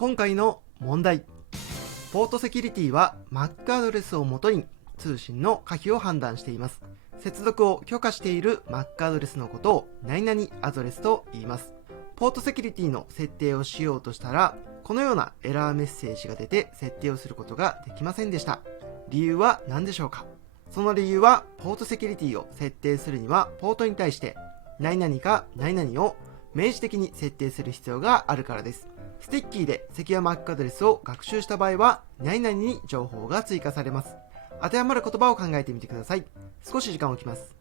今回の問題。ポートセキュリティは MAC アドレスをもとに通信の可否を判断しています。接続を許可している MAC アドレスのことを何々アドレスと言います。ポートセキュリティの設定をしようとしたら、このようなエラーメッセージが出て設定をすることができませんでした。理由は何でしょうか？その理由は、ポートセキュリティを設定するには、ポートに対して何々か何々を明示的に設定する必要があるからです。スティッキーでセキュア MAC アドレスを学習した場合は、何々に情報が追加されます。当てはまる言葉を考えてみてください。少し時間を置きます。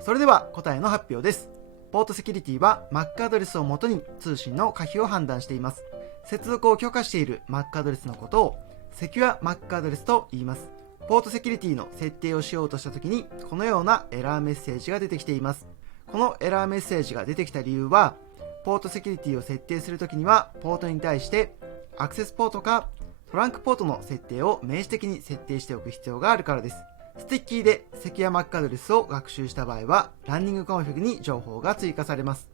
それでは答えの発表です。ポートセキュリティは MAC アドレスをもとに通信の可否を判断しています。接続を許可している MAC アドレスのことをセキュア MAC アドレスと言います。ポートセキュリティの設定をしようとしたときに、このようなエラーメッセージが出てきています。このエラーメッセージが出てきた理由は、ポートセキュリティを設定するときには、ポートに対してアクセスポートかトランクポートの設定を明示的に設定しておく必要があるからです。スティッキーでセキュア MAC アドレスを学習した場合は、ランニングコンフィグに情報が追加されます。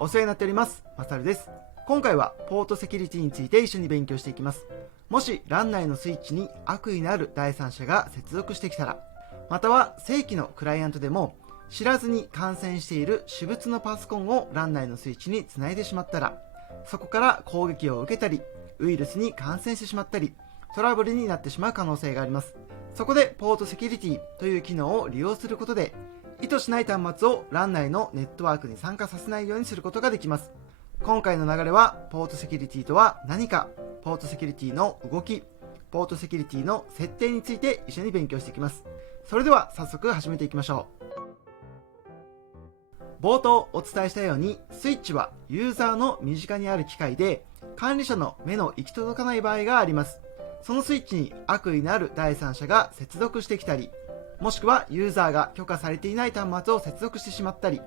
お世話になっております。マサルです。今回はポートセキュリティについて一緒に勉強していきます。もし LAN 内のスイッチに悪意のある第三者が接続してきたら、または正規のクライアントでも知らずに感染している私物のパソコンを LAN 内のスイッチにつないでしまったら、そこから攻撃を受けたり、ウイルスに感染してしまったり、トラブルになってしまう可能性があります。そこでポートセキュリティという機能を利用することで、意図しない端末を LAN 内のネットワークに参加させないようにすることができます。今回の流れは、ポートセキュリティとは何か、ポートセキュリティの動き、ポートセキュリティの設定について一緒に勉強していきます。それでは早速始めていきましょう。冒頭お伝えしたように、スイッチはユーザーの身近にある機械で、管理者の目の行き届かない場合があります。そのスイッチに悪意のある第三者が接続してきたり、もしくはユーザーが許可されていない端末を接続してしまったり、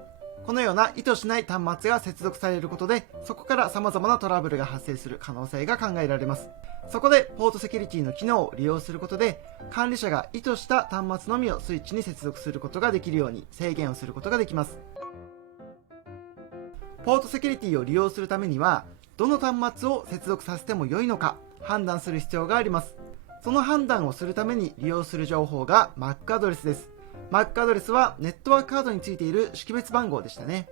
このような意図しない端末が接続されることで、そこから様々なトラブルが発生する可能性が考えられます。そこで、ポートセキュリティの機能を利用することで、管理者が意図した端末のみをスイッチに接続することができるように制限をすることができます。ポートセキュリティを利用するためには、どの端末を接続させても良いのか判断する必要があります。その判断をするために利用する情報が MAC アドレスです。MAC アドレスはネットワークカードについている識別番号でしたね。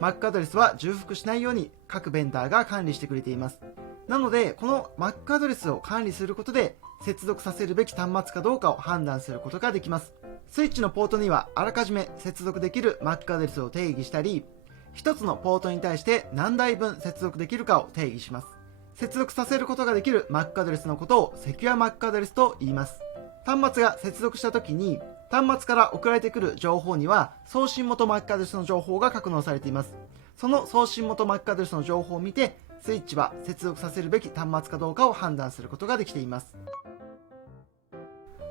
MAC アドレスは重複しないように各ベンダーが管理してくれています。なので、この MAC アドレスを管理することで、接続させるべき端末かどうかを判断することができます。スイッチのポートにはあらかじめ接続できる MAC アドレスを定義したり、一つのポートに対して何台分接続できるかを定義します。接続させることができる MAC アドレスのことをセキュア MAC アドレスと言います。端末が接続したときに、端末から送られてくる情報には送信元 MAC アドレスの情報が格納されています。その送信元 MAC アドレスの情報を見て、スイッチは接続させるべき端末かどうかを判断することができています。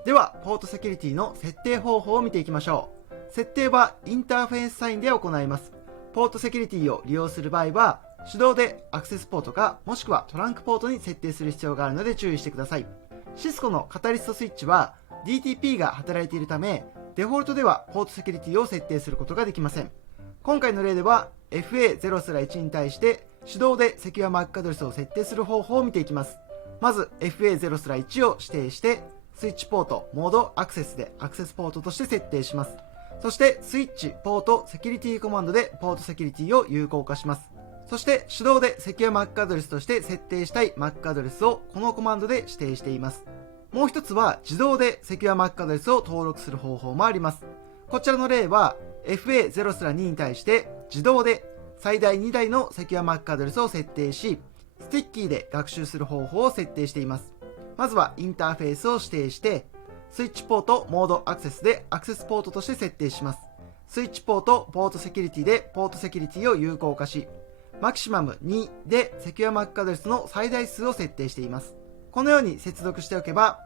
では、ポートセキュリティの設定方法を見ていきましょう。設定はインターフェースサインで行います。ポートセキュリティを利用する場合は、手動でアクセスポートかもしくはトランクポートに設定する必要があるので注意してください。シスコのカタリストスイッチは DTP が働いているため、デフォルトではポートセキュリティを設定することができません。今回の例では FA0-1 に対して手動でセキュア MAC アドレスを設定する方法を見ていきます。まず FA0-1 を指定して、スイッチポート、モード、アクセスでアクセスポートとして設定します。そしてスイッチ、ポート、セキュリティコマンドでポートセキュリティを有効化します。そして手動でセキュア MAC アドレスとして設定したい MAC アドレスをこのコマンドで指定しています。もう一つは自動でセキュア MAC アドレスを登録する方法もあります。こちらの例は FA0-2 に対して自動で最大2台のセキュア MAC アドレスを設定し、スティッキーで学習する方法を設定しています。まずはインターフェースを指定して、スイッチポート、モード、アクセスでアクセスポートとして設定します。スイッチポート、ポートセキュリティでポートセキュリティを有効化し、マキシマム2でセキュア MAC アドレスの最大数を設定しています。このように接続しておけば、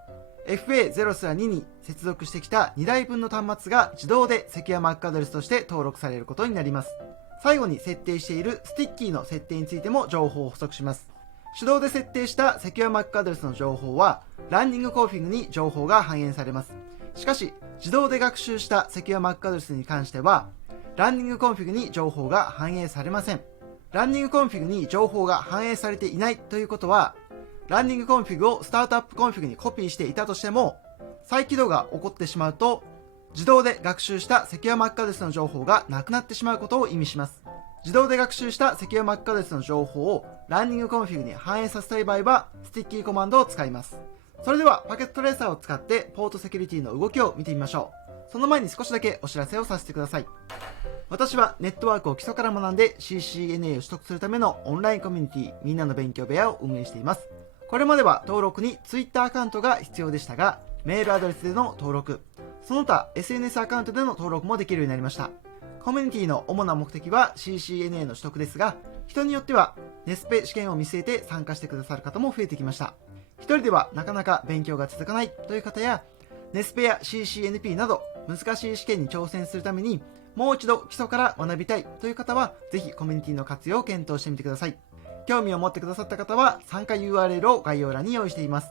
FA0-2 に接続してきた2台分の端末が自動でセキュア MAC アドレスとして登録されることになります。最後に設定しているスティッキーの設定についても情報を補足します。手動で設定したセキュア MAC アドレスの情報は、ランニングコンフィグに情報が反映されます。しかし、自動で学習したセキュア Mac アドレスに関しては、ランニングコンフィグに情報が反映されません。ランニングコンフィグに情報が反映されていないということは、ランニングコンフィグをスタートアップコンフィグにコピーしていたとしても、再起動が起こってしまうと、自動で学習したセキュア Mac アドレスの情報がなくなってしまうことを意味します。自動で学習したセキュア Mac アドレスの情報をランニングコンフィグに反映させたい場合は、スティッキーコマンドを使います。それでは、パケットトレーサーを使ってポートセキュリティの動きを見てみましょう。その前に少しだけお知らせをさせてください。私はネットワークを基礎から学んで CCNA を取得するためのオンラインコミュニティみんなの勉強部屋を運営しています。これまでは登録に Twitter アカウントが必要でしたが、メールアドレスでの登録、その他 SNS アカウントでの登録もできるようになりました。コミュニティの主な目的は CCNA の取得ですが、人によってはネスペ試験を見据えて参加してくださる方も増えてきました。一人ではなかなか勉強が続かないという方や、ネスペや CCNP など難しい試験に挑戦するためにもう一度基礎から学びたいという方は、ぜひコミュニティの活用を検討してみてください。興味を持ってくださった方は参加 URL を概要欄に用意しています。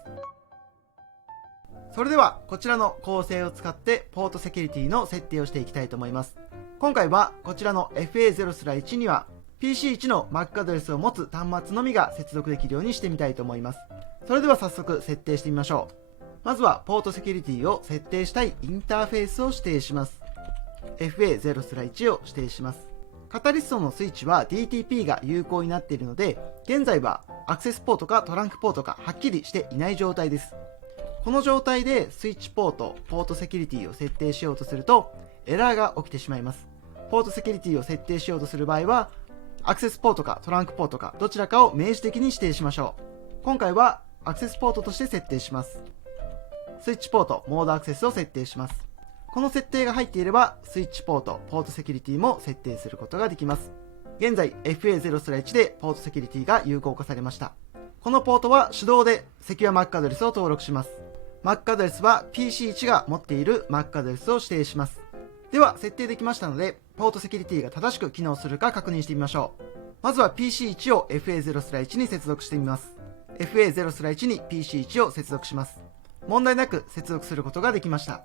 それではこちらの構成を使ってポートセキュリティの設定をしていきたいと思います。今回はこちらの FA0/1 には PC1 の Mac アドレスを持つ端末のみが接続できるようにしてみたいと思います。それでは早速設定してみましょう。まずはポートセキュリティを設定したいインターフェースを指定します。FA0/1 を指定します。カタリストのスイッチは DTP が有効になっているので、現在はアクセスポートかトランクポートかはっきりしていない状態です。この状態でスイッチポート、ポートセキュリティを設定しようとするとエラーが起きてしまいます。ポートセキュリティを設定しようとする場合は、アクセスポートかトランクポートかどちらかを明示的に指定しましょう。今回はアクセスポートとして設定します。スイッチポート、モードアクセスを設定します。この設定が入っていれば、スイッチポート、ポートセキュリティも設定することができます。現在、FA0/1 でポートセキュリティが有効化されました。このポートは手動でセキュア Mac アドレスを登録します。Mac アドレスは PC1 が持っている Mac アドレスを指定します。では、設定できましたので、ポートセキュリティが正しく機能するか確認してみましょう。まずは PC1 を FA0/1 に接続してみます。FA0/1 に PC1 を接続します。問題なく接続することができました。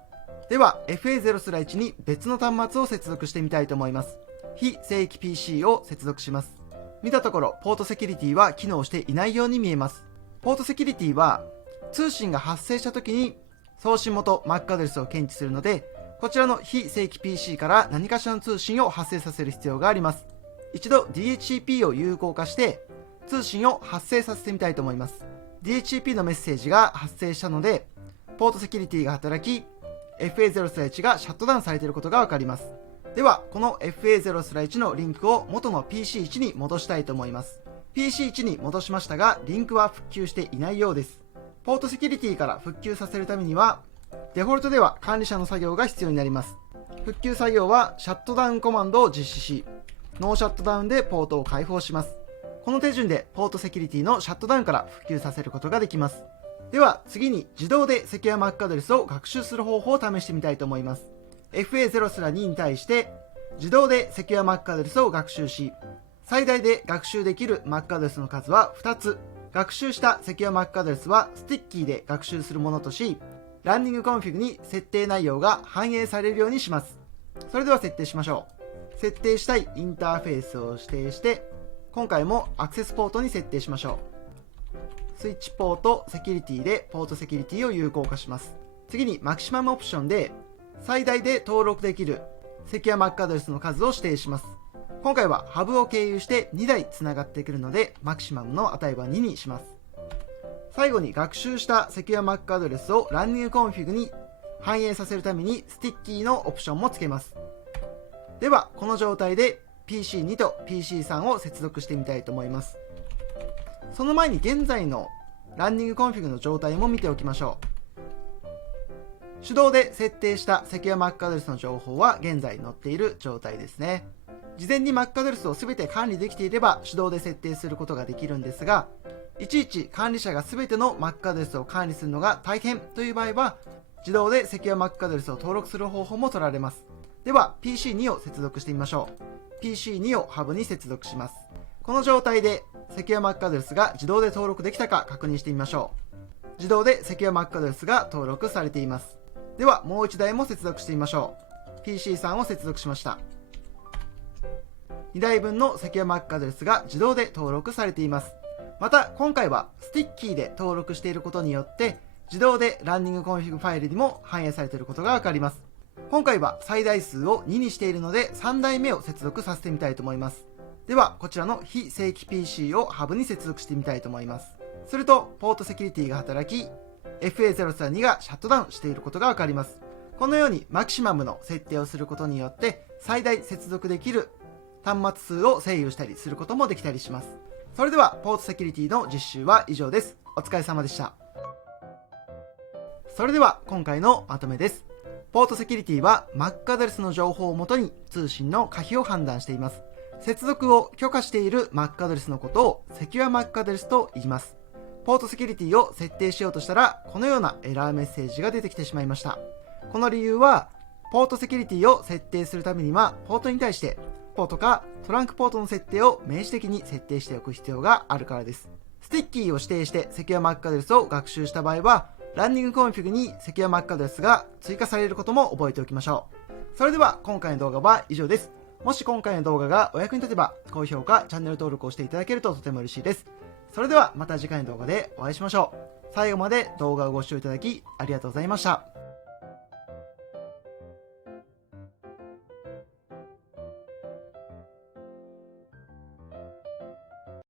では FA0/1 に別の端末を接続してみたいと思います。非正規 PC を接続します。見たところポートセキュリティは機能していないように見えます。ポートセキュリティは通信が発生した時に送信元 Mac アドレスを検知するので、こちらの非正規 PC から何かしらの通信を発生させる必要があります。一度 DHCP を有効化して通信を発生させてみたいと思います。DHCP のメッセージが発生したので、ポートセキュリティが働き、FA0/1 がシャットダウンされていることがわかります。では、この FA0/1 のリンクを元の PC1 に戻したいと思います。PC1 に戻しましたが、リンクは復旧していないようです。ポートセキュリティから復旧させるためには、デフォルトでは管理者の作業が必要になります。復旧作業はシャットダウンコマンドを実施し、ノーシャットダウンでポートを開放します。この手順でポートセキュリティのシャットダウンから復旧させることができます。では次に自動でセキュア Mac アドレスを学習する方法を試してみたいと思います。FA0/2 に対して自動でセキュア Mac アドレスを学習し、最大で学習できる Mac アドレスの数は2つ。学習したセキュア Mac アドレスはスティッキーで学習するものとし、ランニングコンフィグに設定内容が反映されるようにします。それでは設定しましょう。設定したいインターフェースを指定して、今回もアクセスポートに設定しましょう。スイッチポートセキュリティでポートセキュリティを有効化します。次にマキシマムオプションで最大で登録できるセキュア Mac アドレスの数を指定します。今回はハブを経由して2台つながってくるのでマキシマムの値は2にします。最後に学習したセキュア Mac アドレスをランニングコンフィグに反映させるためにスティッキーのオプションもつけます。ではこの状態で PC2 と PC3 を接続してみたいと思います。その前に現在のランニングコンフィグの状態も見ておきましょう。手動で設定したセキュア Mac アドレスの情報は現在載っている状態ですね。事前に Mac アドレスを全て管理できていれば手動で設定することができるんですが、いちいち管理者が全ての Mac アドレスを管理するのが大変という場合は、自動でセキュア Mac アドレスを登録する方法も取られます。では PC2 を接続してみましょう。PC2 をハブに接続します。この状態でセキュア Mac アドレスが自動で登録できたか確認してみましょう。自動でセキュア Mac アドレスが登録されています。ではもう1台も接続してみましょう。 PC さんを接続しました。2台分のセキュア Mac アドレスが自動で登録されています。また今回はスティッキーで登録していることによって自動でランニングコンフィグファイルにも反映されていることがわかります。今回は最大数を2にしているので3台目を接続させてみたいと思います。ではこちらの非正規 PC をハブに接続してみたいと思います。するとポートセキュリティが働き FA032 がシャットダウンしていることがわかります。このようにマキシマムの設定をすることによって最大接続できる端末数を制御したりすることもできたりします。それではポートセキュリティの実習は以上です。お疲れ様でした。それでは今回のまとめです。ポートセキュリティは Mac アドレスの情報をもとに通信の可否を判断しています。接続を許可している Mac アドレスのことをセキュア Mac アドレスと言います。ポートセキュリティを設定しようとしたらこのようなエラーメッセージが出てきてしまいました。この理由はポートセキュリティを設定するためにはポートに対してポートかトランクポートの設定を明示的に設定しておく必要があるからです。スティッキーを指定してセキュア Mac アドレスを学習した場合はランニングコンフィグにセキュア Mac アドレスが追加されることも覚えておきましょう。それでは今回の動画は以上です。もし今回の動画がお役に立てば高評価、チャンネル登録をしていただけるととても嬉しいです。それではまた次回の動画でお会いしましょう。最後まで動画をご視聴いただきありがとうございました。